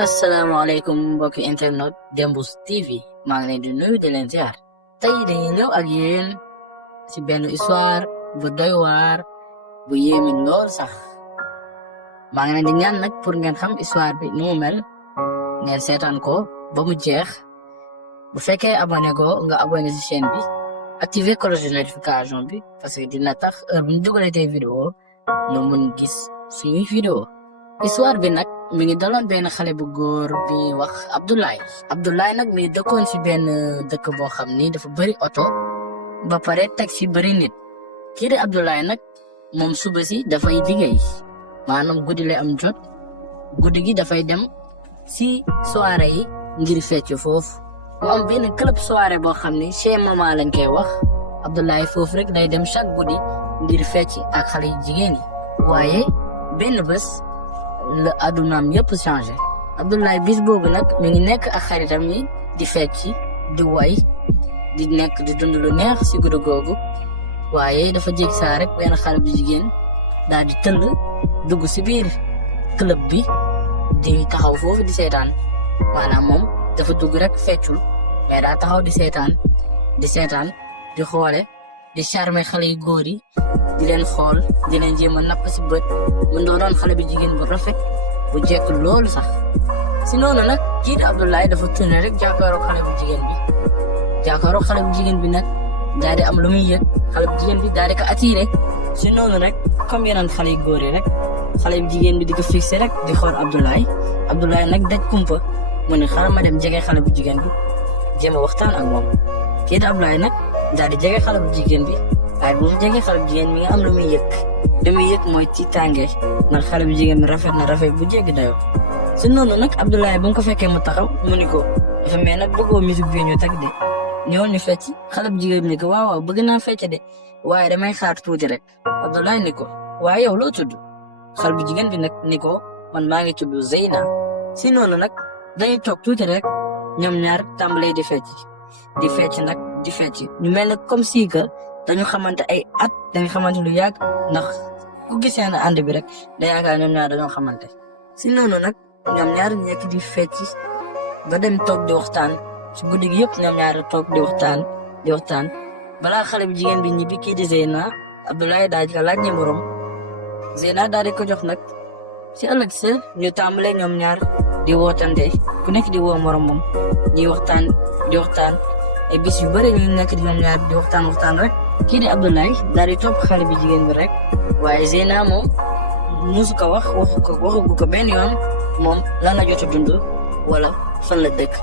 asalaamaaleykum mbokki internet Dembouz TV maa ngi leen di nuyu di leen ziar tey dañuy ñëw ak yéen ci benn histoire bu doy waar bu yéeme lool sax maa ngi leen di ñaan nag pour ngeen xam histoire bi nu mu mel ngeen seetaan ko ba mu jeex bu fekkee abonné ko nga abonné ci chaîne bi activer cloche de notification bi parce que dina tax heure bu ñu dugalee vidéo nga mën gis suñuy vidéo histoire bi nag mi ngi daloon benn xale bu góor bi wax Abdoulaye nag mi dëkkoon ci benn dëkk boo xam ni dafa bëri oto ba pare teg ci bëri nit kii di Abdoulaye nag moom suba si dafay liggéey maanaam guddi lay am jot guddi gi dafay dem ci soirée yi ngir fecc foofu mu am benn club soirée boo xam ni chez maman lañ koy wax Abdoulaye foofu rek day dem chaque guddi ngir fecc ak xale yu jigéen yi waaye benn bés la adunaam yëpp changé Abdoulaye bis boobu nag mi ngi nekk ak xaritam yi di fecc di way di nekk di dund lu neex ci guddi googu waaye dafa jég saa rek benn xale bu jigéen daal di tëll dugg ci biir club bi di taxaw foofu di seetaan maanaam moom dafa dugg rek feccul mais daa taxaw di seetaan di xoole di charmer xale yu góor yi di leen xool di leen jéem a napp ci bët mu doonoon xale bu jigéen bu rafet bu jekk loolu sax si noonu nag kii di Abdoulaye dafa tourné rek jàkkaaroo xale bu jigéen bi nag daal di am lu muy yëg xale bu jigéen bi daal di ko attiré si noonu rek comme yeneen xale yu góor yi rek xale bu jigéen bi di ko fixé rek di xool Abdoulaye nag daj kumpa mu ne xaaral ma dem jege xale bu jigéen bi jéem a waxtaan ak moom kii di Abdoulaye nag daal di jege xale bu jigéen bi waaye bu mu jege xale bu jigéen mi nga am lu muy yëg mooy ci tànge ndax xale bu jigéen bi rafet na rafet bu jéggi dayoo si noonu nag Abdoulaye bu mu ko fekkee mu taxaw mu ni ko dafa mel nag bëggoo musique bi ñu teg de ñëw ñu fecc xale bu jigéen bi ni ko waaw bëgg naa fecc de waaye damay xaar tuuti rek Abdoulaye ni ko waaye yow loo tudd xale bu jigéen bi nag ni ko man maa ngi tudd Zeyna si noonu nag dañuy toog tuuti rek ñoom ñaar tàmbalee di fecc ñu mel ne comme si que dañu xamante ay at dañu xamante lu yàgg ndax ku gisee na ànd bi rek da yaakaar ñoom ñaar dañoo xamante si noonu nag ñoom ñaar nekk di fecc ba dem toog di waxtaan si guddi gi yëpp ñoom ñaar toog di waxtaan balaa xale bu jigéen bi ñibbi kii di Zeyna Abdoulaye daal di ko laaj numéro Zeyna daal di ko jox nag si ëllëg sa ñu tàmbalee ñoom ñaar di wootante ku nekk di woo morom moom ñuy waxtaan di waxtaan ay bis yu bëri ñu nekk di ñoom ñaar di waxtaan rek kii di Abdoulaye daal di topp xale bi jigéen bi rek waaye Zeyna moom musu ko waxu ko benn yoon moom lan la jot a dund wala fan la dëkk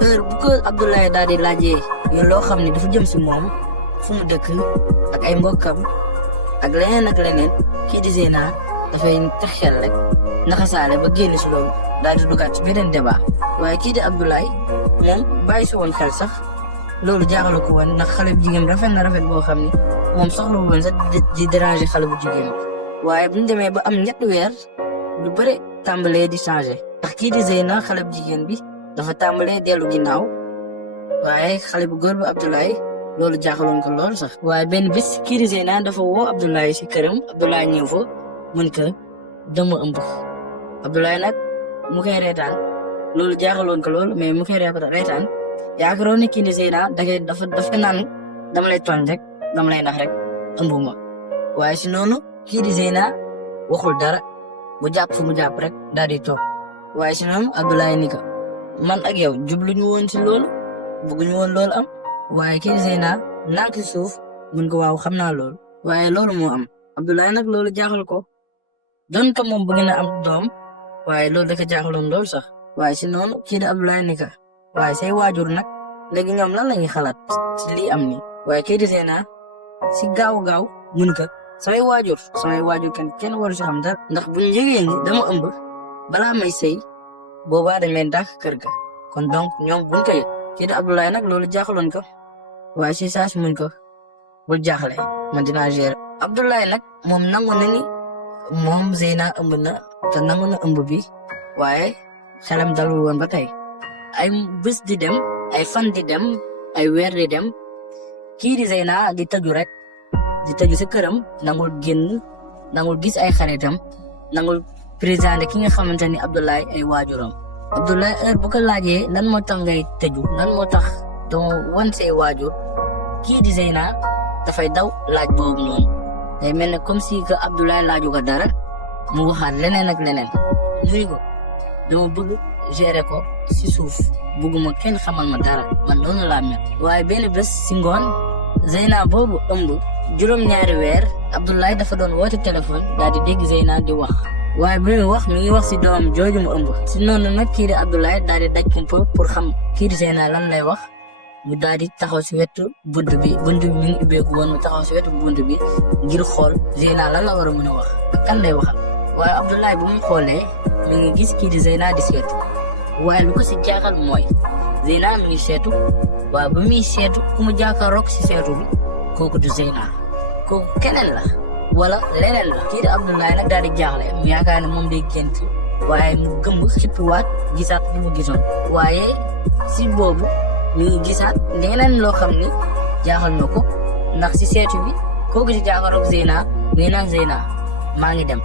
heure bu ko Abdoulaye daal di laajee loo xam ne dafa jëm si moom fu mu dëkk ak ay mbokkam ak leneen kii di Zeyna dafay texel rek naxasaale ba génn si loolu daal di dugaat ci beneen débat waaye kii di Abdoulaye moom bàyyi si woon xel sax loolu jaaxalu ko woon ndax xale bu jigéen rafet na rafet boo xam ni moom soxla woon sax di déranger xale bu jigéen bi waaye bu ñu demee ba am ñetti weer lu bëri tàmbalee di changé ndax kii di Zeyna xale bu jigéen bi dafa tàmbalee dellu ginnaaw waaye xale bu góor bi Abdoulaye loolu jaaxaloon ko lool sax waaye benn bis kii di Zeyna dafa woo Abdoulaye si këram Abdoulaye ñëw fa mën ko dama ëmb Abdoulaye nag mu koy reetaan loolu jaaxaloon ko lool mais mu koy reetaan yaakaaroon ne kii di Zeyna dafa naan dama lay tooñ rek dama lay nax rek ëmbuma waaye si noonu kii di Zeyna waxul dara mu jàpp fu mu jàpp rek daal di toog waaye si noonu Abdoulaye ni ko man ak yow jubluñu woon si loolu bëgguñu woon loolu am waaye kii di Zeyna nànk si suuf mun ko waaw xam naa loolu waaye loolu moo am Abdoulaye nag loolu jaaxal ko doon ko moom bëgg na am doom waaye loolu da ko jaaxaloon loolu sax waaye si noonu kii di Abdoulaye ni ko waaye say waajur nag léegi ñoom lan la ñuy xalaat ci lii am ni waaye kii di Zeyna si gaaw mun ko samay waajur kenn waru si xam dara ndax buñ yëgee ni dama ëmb balaa may sëy boobaa dañ may dàq kër ga kon donc ñoom buñ ko yëg kii di Abdoulaye nag loolu jaaxaloon ko waaye si saa si mun ko bul jaaxle man dinaa gérer Abdoulaye nag moom nangu na ni moom Zeyna ëmb na te nangu na ëmb bi waaye xelam dalul woon ba tey ay bés di dem ay fan di dem ay weer di dem kii di Zeyna di tëju si këram nangul génn nangul gis ay xaritam nangul présenté ki nga xamante ni Abdoulaye ay waajuram Abdoulaye heure bu ko laajee lan moo tax ngay tëju lan moo tax doo wan say waajur kii di Zeyna dafay daw laaj boobu noonu day mel ne comme si que Abdoulaye laaju ko dara mu waxaat leneen ak leneen muy ko dama bëgg gérer ko si suuf bëgguma kenn xamal ma dara man noonu laa mel. waaye benn bés si ngoon Zeyna boobu ëmb juróom-ñaari weer Abdoulaye dafa doon woote téléphone daal di dégg Zeyna di wax waaye bi muy wax mi ngi wax si doom jooju mu ëmb si noonu nag kii di Abdoulaye daal di daj kumpa pour xam kii di Zeyna lan lay wax mu daal di taxaw si wetu bunt bi mi ngi ubbeeku woon mu taxaw si wetu bunt bi ngir xool Zeyna lan la war a mën a wax ak kan lay waxal waaye Abdoulaye bu mu xoolee mi ngi gis kii di Zeyna di seetu waaye lu ko si jaaxal mooy Zeyna mi ngi seetu waaye ba muy seetu ku mu jàkkaaroog si seetu bi kooku du Zeyna kooku keneen la wala leneen la. kii di Abdoulaye nag daal di jaaxle mu yaakaar ne moom day gént waaye mu gëmb xippiwaat gisaat li mu gisoon waaye si boobu mi ngi gisaat leneen loo xam ni jaaxal na ko ndax si seetu bi kooku si jàkkaaroog Zeyna muy naan Zeyna maa ngi dem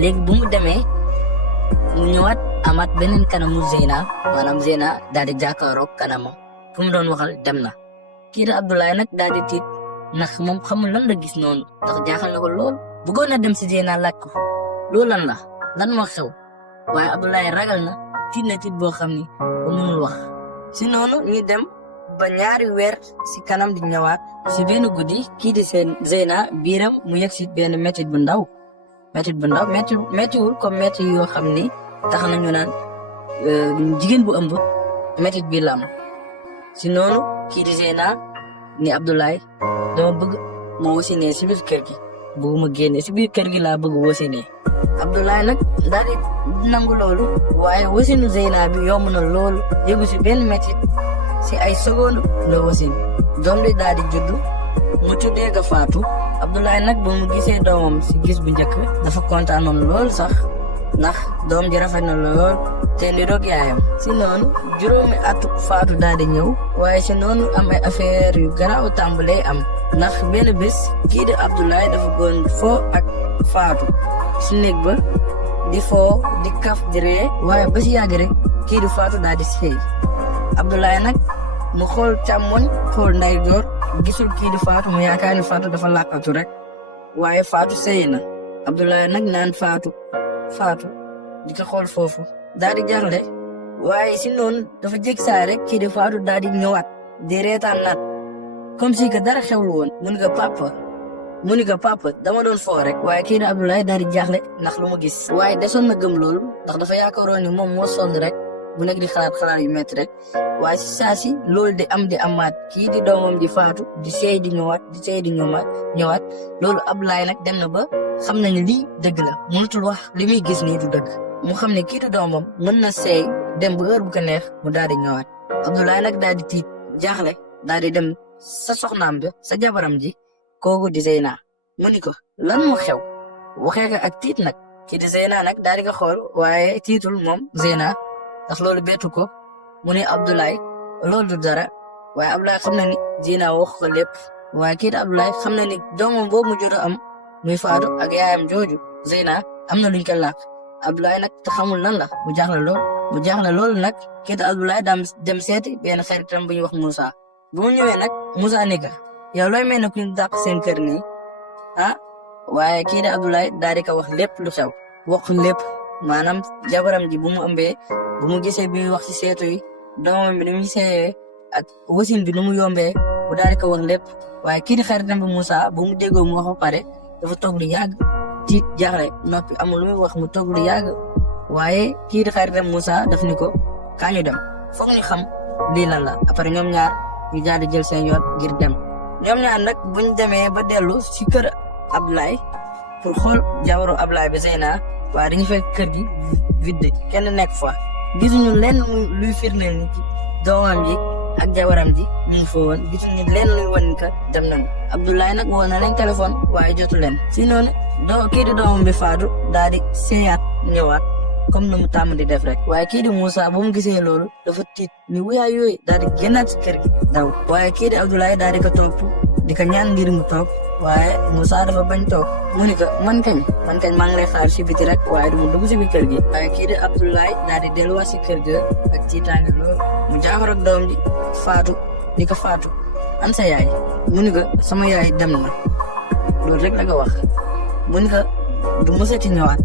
léegi bu mu demee mu ñëwaat amaat beneen kanamu Zeyna maanaam Zeyna daal di jàkkaaroog kanamam fu mu doon waxal dem na. kii di Abdoulaye nag daal di tiit ndax moom xamul lan la gis noonu ndax jaaxal na ko lool bëggoon na dem si Zeyna laaj ko loolu lan moo xew waaye Abdoulaye ragal na tiit boo xam ni ba mënul wax. si noonu ñu dem ba ñaari weer si kanam di ñëwaat si benn guddi kii di seen Zeyna biiram mu yegg si benn métit bu ndaw méttiwul comme métti yoo xam ni tax na ñu naan jigéen bu ëmb métit bi la am si noonu kii di Zeyna ni Abdoulaye dama bëgg ma wasinee si biir kër gi bëgguma génne si biir kër gi laa bëgg wasinee. Abdoulaye nag daal di nangu loolu waaye wasinu Zeyna bi yomb na loolu yëgu si benn métit si ay seconde la wasin doom bi daal di juddu mu tuddee ko Fatou. Abdoulaye nag ba mu gisee doomam si gis bu njëkk dafa kontaanoon lool sax ndax doom ji rafet na lool te ni roog yaayam. si noonu juróomi atu Fatou daal di ñëw waaye si noonu am ay affaire yu garaaw tàmbalee am ndax benn bés kii di Abdoulaye dafa goon foo ak Fatou si néeg ba di foo di kaf di ree waaye ba si yàgg rek kii di Fatou daal di sëy. Abdoulaye nag mu xool càmmoñ xool ndeyjoor gisul kii di Fatou mu yaakaar ni Fatou dafa làkkatu rek waaye Fatou sëy na. Abdoulaye nag naan Fatou di ko xool foofu daal di jaaxle waaye si noonu dafa jég saa rek kii di Fatou daal di ñëwaat di reetaan naat comme si que dara xewlu woon mu ni ko papa dama doon foo rek waaye kii di Abdoulaye daal di jaaxle ndax lu mu gis waaye desoon na gëm loolu ndax dafa yaakaaroon ni moom moo sonn rek bu nekk di xalaat yu métti rek waaye si saa si loolu di amaat kii di doomam di Fatou di seey di ñëwaat loolu Abdoulaye nag dem na ba xam na ni lii dëgg la mënatul wax li muy gis nii du dëgg mu xam ne kii di doomam mën na seey dem ba heure bu ko neex mu daal di ñëwaat. Abdoulaye nag daal di tiit jaaxle daal di dem sa soxnaam bi sa jabaram ji kooku di Zeyna mu ni ko lan moo xew waxee ko ak tiit nag kii di Zeyna nag daal di ko xool waaye tiitul moom Zeyna ndax loolu bettu ko mu ne Abdoulaye loolu du dara waaye Abdoulaye xam na ni Zeyna wax ko lépp waaye kii di Abdoulaye xam na ni doomam boobu mu jot a am muy Fatou ak yaayam jooju Zeyna am na luñ ko làkk Abdoulaye nag te xamul lan la mu jaaxle loolu nag kii di Abdoulaye daam dem seeti benn xaritam bu ñuy wax Moussa bu mu ñëwee nag Moussa ni ka yow looy mel ne ku ñu dàq seen kër nii waaye kii di Abdoulaye daal di ko wax lépp lu xew wax lépp maanaam jabaram ji bu mu ëmbee bu mu gisee bi wax ci seetu yi doomam bi ni mu gisee ak wasin bi nu mu yombee bu daal di ko wax lépp waaye kii di xaritam bi Moussa bu mu déggoo mu wax ba pare dafa toog lu yàgg tiit jaaxle noppi amul lu muy wax mu toog lu yàgg waaye kii di xaritam Moussa daf ni ko kaa ñu dem foog ñu xam lii lan la après ñoom ñaar ñu daal di jël seen yoon ngir dem. ñoom ñaar nag buñ demee ba dellu si kër Abdoulaye pour xool jabaru Abdoulaye bi Zeyna waaye dañu fekk kër gi vide kenn nekk fa gisuñu lenn luy firndeel ni ci doomam ji ak jabaram ji ñu ngi fa woon gisuñu lenn luy wan ni que dem nañu. Abdoulaye nag woo na leen téléphone waaye jotu leen si noonu kii di doomam bi Fatou daal di seeyaat ñëwaat comme ni mu tàmm di def rek waaye kii di Moussa bu mu gisee loolu dafa tiit ni wuyaay yooyu daal di génnaat si kër gi daw waaye kii di Abdoulaye daal di ko topp di ko ñaan ngir mu toog waaye Moussa dafa bañ toog mu ni ko man kañ maa ngi lay xaar si biti rek waaye du mu dugg si biir kër gi. waaye kii di Abdoulaye daal di delluwaat si kër ga ak tiitaange lool mu jaaxal ak doom ji Fatou ni ko Fatou an sa yaay mu ni ko sama yaay dem na loolu rek la ko wax mu ni ko du mosati ñëwaat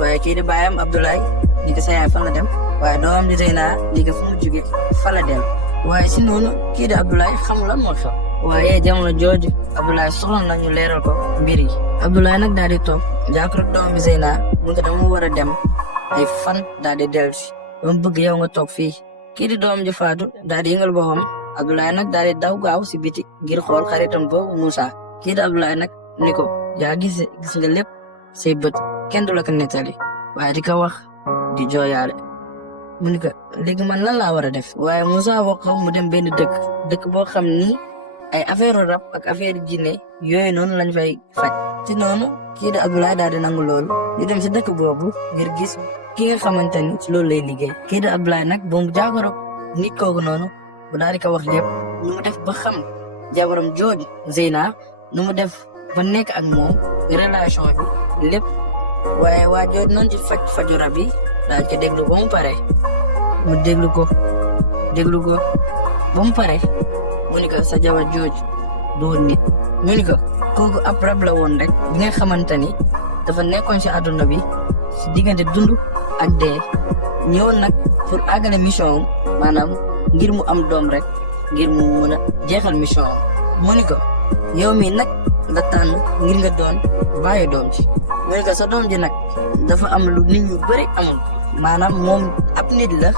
waaye kii di baayam Abdoulaye ni ko sa yaay fan la dem waaye doomam di Zeyna ni ko fu mu jóge fa la dem waaye si noonu kii di Abdoulaye xamul lan moo xew waaye jamono jooju Abdoulaye soxla nañu leeral ko mbir yi Abdoulaye nag daal di toog jàkkaarloo ak doom bi Zeyna mu ngi dama war a dem ay fan daal di dellu si ba mu bëgg yow nga toog fii kii di doom ji Fatou daal di yëngal boppam Abdoulaye nag daal di daw gaaw si biti ngir xool xaritam boobu Moussa kii di Abdoulaye nag ni ko yaa gis nga lépp say bët kenn du la ko nettali waaye di ko wax di jooyaale mu ni ko léegi man lan laa war a def waaye Moussa wax ko mu dem benn dëkk boo xam ni ay affaire rab ak affaire jinne yooyu noonu lañ fay faj ci noonu kii di Abdoulaye daal di nangu loolu ñu dem si dëkk boobu ngir gis ki nga xamante ni ci loolu lay liggéey kii di Abdoulaye nag bu mu jàkkaarloo nit kooku noonu bu daal di ko wax lépp nu mu def ba xam jabaram jooju Zeyna nu mu def ba nekk ak moom relation bi lépp waaye waa jooju noonu ci faju rab yi daal ko déglu ba mu pare mu déglu ko ba mu pare mu ni ko sa jabar jooju doo nit mu ni ko kooku ab rab la woon rek bi nga xamante ni dafa nekkoon ci àdduna bi ci diggante dund ak dee ñëwoon nag pour àggale mission am maanaam ngir mu am doom rek ngir mu mën a jeexal mission am mu ni ko yow mi nag la tànn ngir nga doon bàyyi doom ji mu ni ko sa doom ji nag dafa am lu nit ñu bëri amul maanaam moom ab nit la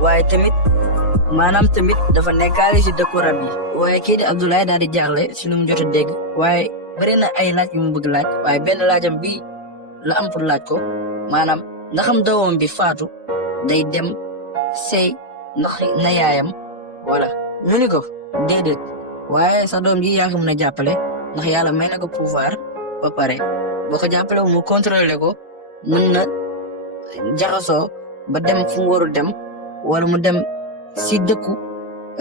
waaye tamit dafa nekkaale ci dëkku rab yi waaye kii di Abdoulaye daal di jaaxle ci lu mu jot a dégg waaye bëri na ay laaj yu mu bëgg laaj waaye benn laajam bi la am pour laaj ko maanaam ndaxam doomam bi Fatou day dem sey ndax na yaayam wala mu ni ko déedéet waaye sa doom ji yaa ko mën a jàppale ndax yàlla may na ko pouvoir ba pare boo ko jàppale mu contrôler ko mën na jaxasoo ba dem fu mu warul dem wala mu dem si dëkku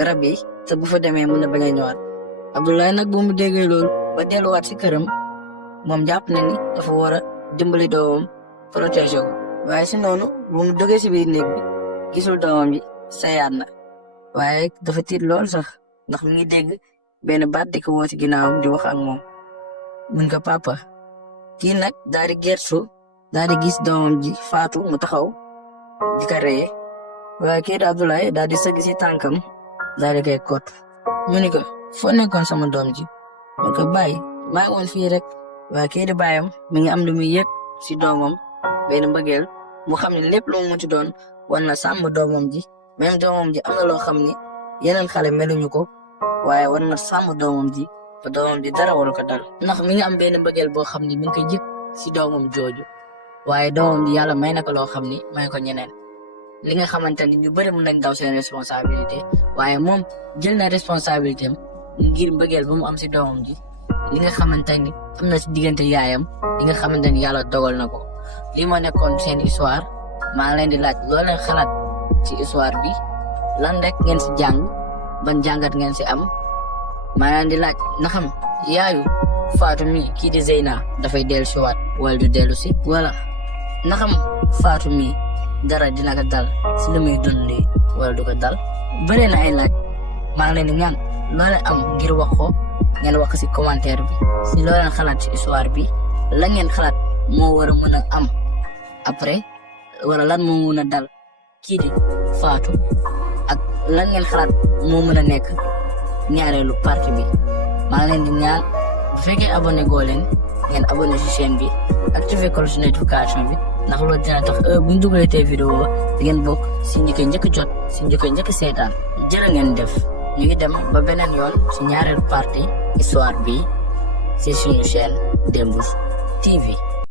rab yi te bu fa demee mën na bañ a ñëwaat Abdoulaye nag bu mu déggee loolu ba delluwaat si këram moom jàpp na ni dafa war a dimbali doomam protéger ko waaye si noonu bu mu dogee si biir néeg bi gisul doomam ji sayaat na waaye dafa tiit lool sax ndax mi ngi dégg benn baat di ko woo ci ginnaawam di wax ak moom mun ko papa kii nag daal di gersu daal di gis doomam ji Fatou mu taxaw di ko reye waaye kii di Abdoulaye daal di sëgg si tànkam daal di koy kot mu ni ko foo nekkoon sama doom ji mun ko bàyyi maa ngi woon fii rek waaye kii di bàyyam mi ngi am lu muy yëg si doomam benn mbëggeel mu xam ne lépp lu mu munti doon war na sàmm doomam ji même doomam ji am na loo xam ni yeneen xale meluñu ko waaye war na sàmm doomam ji ba doomam ji dara waru ko dal ndax mi ngi am benn mbëggeel boo xam ni mi ngi koy yëg si doomam jooju waaye doomam ji yàlla may na ko loo xam ni may ko ñeneen li nga xamante ni ñu bëri mën nañ daw seen responsabilité waaye moom jël na responsabilité am ngir mbëggeel ba mu am si doomam ji li nga xamante ni am na si diggante yaayam li nga xamante ni yàlla dogal na ko lii moo nekkoon seen histoire maa ngi leen di laaj loo leen xalaat ci histoire bi lan rek ngeen si jàng ban jàngat ngeen si am maa ngi leen di laaj na xam yaayu Fatou mi kii di Zeyna dafay dellu si waat wala du dellu si wala na xam Fatou mi dara dina ko dal si lu muy dund lii wala du ko dal bëri na ay laaj maa ngi leen di ñaan loo leen am ngir wax ko ngeen wax si commentaire bi si loo leen xalaat ci histoire bi la ngeen xalaat moo war a mën a am après wala lan moo mën a dal kii di Fatou ak lan ngeen xalaat moo mën a nekk ñaareelu partie bi maa ngi leen di ñaan bu fekkee abonné goo leen ngeen abonné si chaîne bi activé cloche notification bi ndax loolu dina tax bu ñu dugalee tey vidéo di ngeen bokk si ñi koy njëkk jot si ñi koy njëkk seetaan jërë ngeen def ñu ngi dem ba beneen yoon si ñaareelu partie histoire bi si suñu chaîne Dembourou TV